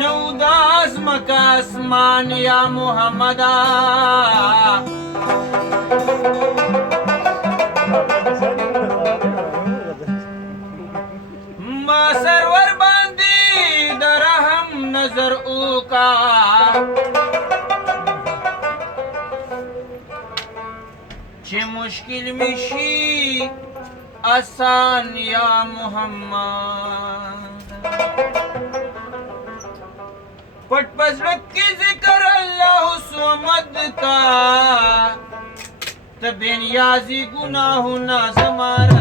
نو د ازمکه اسمان یا محمده ما سرور باندې د رحم نظر وکا چې مشکل می شي آسان یا محمد پټ پزړه کې ذکر الله صمد کا ته بے نیازی گناهونه زماره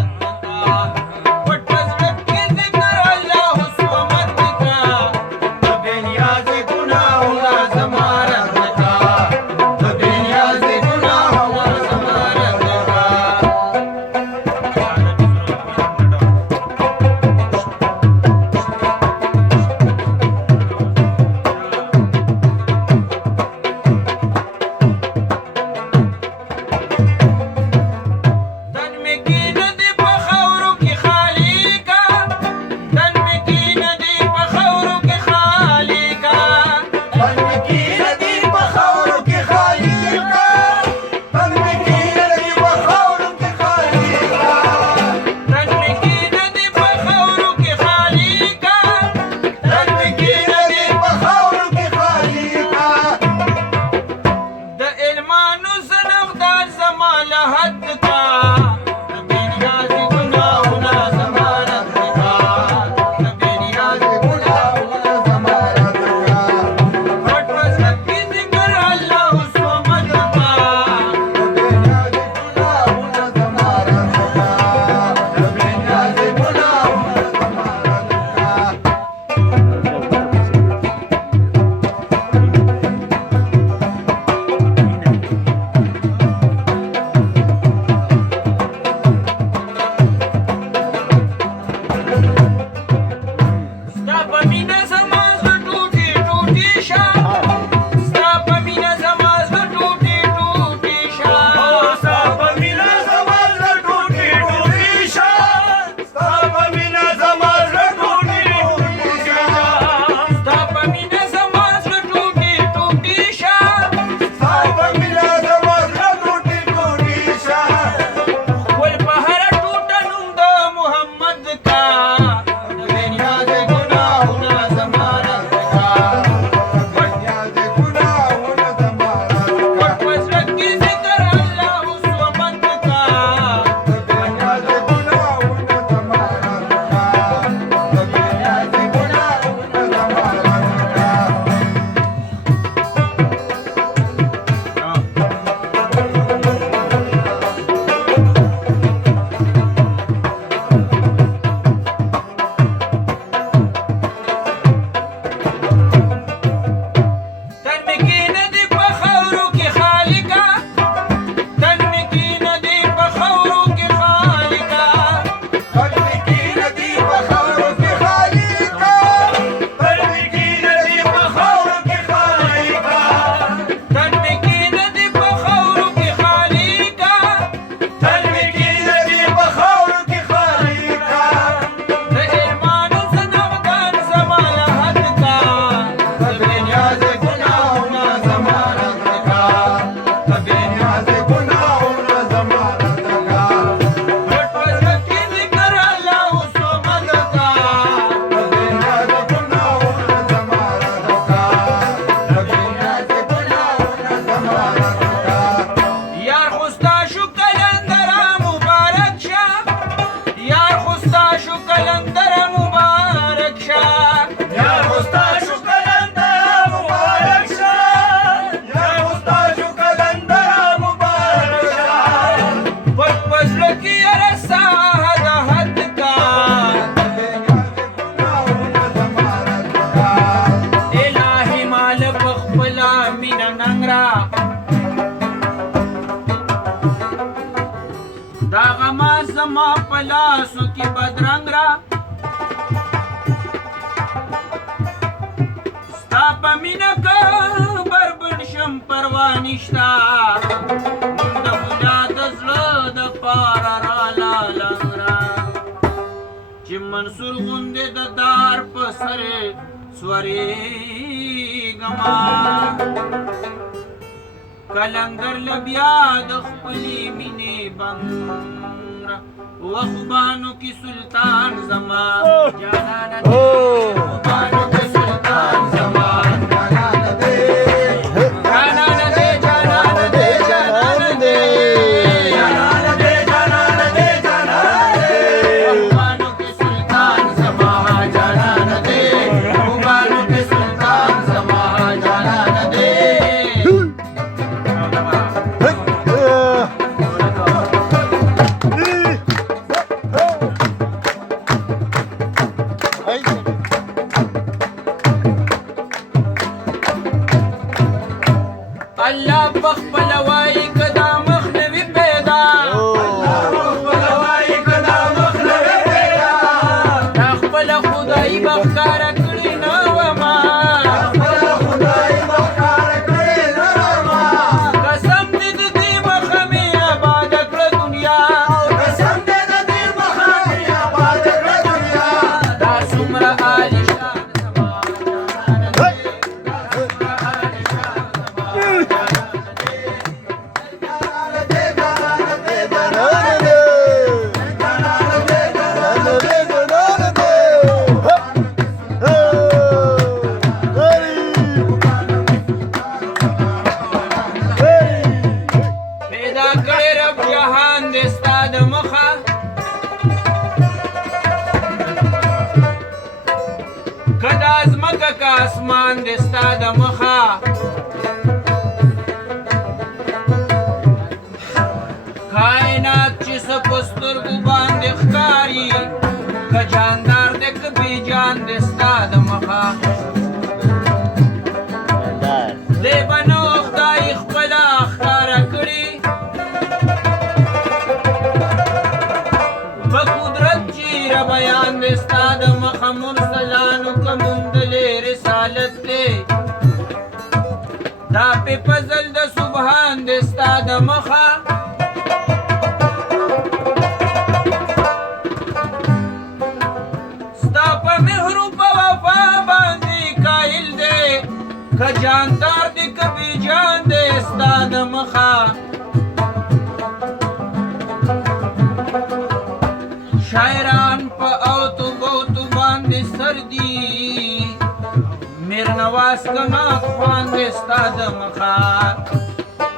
زما پلاسو کی بدرنگ را ستا پا مینکا بربن شم پروانشتا د منا دزړه د پارا را لالنګ را چې منصور غوندې د دار په سر سورېږما کلندر لبیا د خپلې مینې بنګ وخوبانو کې سلطان زما جانانه دې خوبانو کې سلطان زما جانانه دې جانانه دې جانانه دې جانانه دې جانانه دې جانانه دې جانانه دې خوبانو کې سلطان زما جانانه دې خوبانو کې سلطان زما جانانه دې الله بخبل وای کدا مخنوي پیدا الله بخبل وای کدا مخنوي پیدا خپل خدای بخکار کړی نو ما خپل خدای بخکار کړی نو ما قسم دې دې مخمه آباد کړ دنیا قسم دې دې مخمه آباد کړ دنیا دا څومره عالیشان زما آسمان دستا د مخا کائنات چې سپستر ګو باندې ښکاری ک جاندار د کبي جان دستا د مخا دې بنو خدای خپل اخکار کړی په قدرت چې را بیان دستا د مخا مرسلانو کمندلې رسالت دې دا په فضل د سبحان دې ستا د مخه ستا په مهر په وفا باندې قائل دې ک جاندار دې کبي جان دې ستا د مخه شاعران په او تو بوتو باندې سردي میر نواز کنا خوان دستا د مخا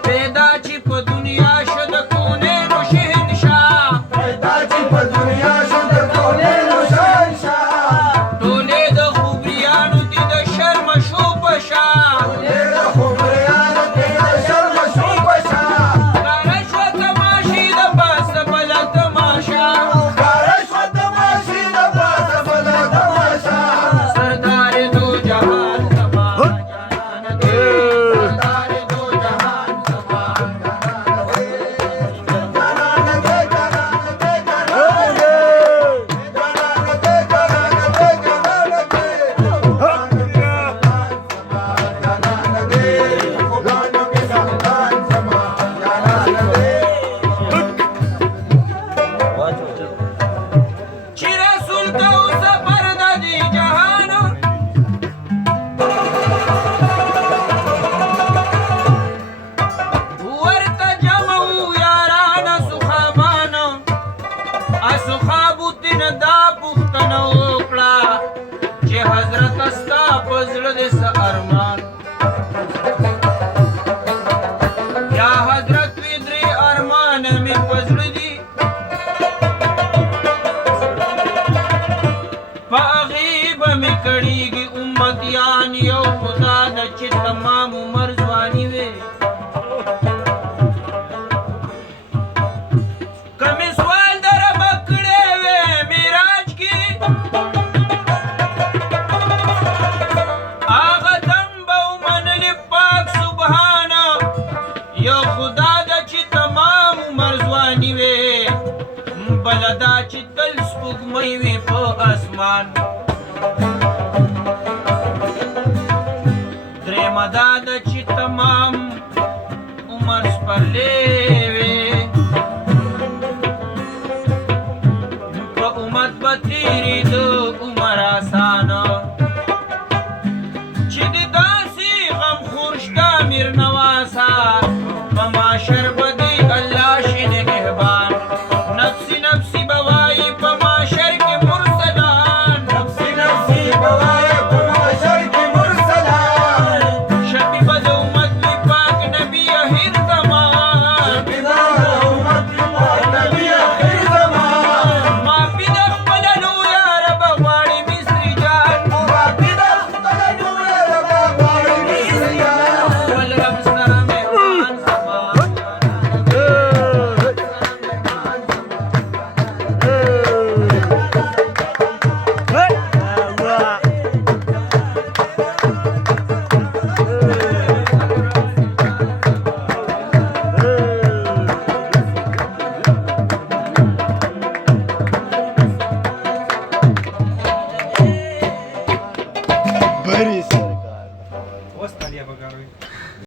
پیدا چې په دنیا شد کونه نو شهنشاه پیدا چې په دنیا شد کونه نو شهنشاه ټوله د خوبریانو دي د شرم شو پشا ټوله د خوبریانو دي د شرم شو پشا کارش و تماشي د باس بل تماشا کارش و تماشي د باس بل تماشا سردار دو جهان حضرت استا پزړه دې س ارمان یا حضرت وی درې ارمان مې پزړه دي فغیب مې کړيږي امتیان یو خدا د چې تمام عمر ځواني وي کمې سوال در بکړې وې میراج کې بلدا چې تل سپوږمۍ وي په اسمان درېمه دا ده چې تمام عمر سپرلی وي په امت به تېرېده عمر اسانه घरी सरकार वस्ताली बघा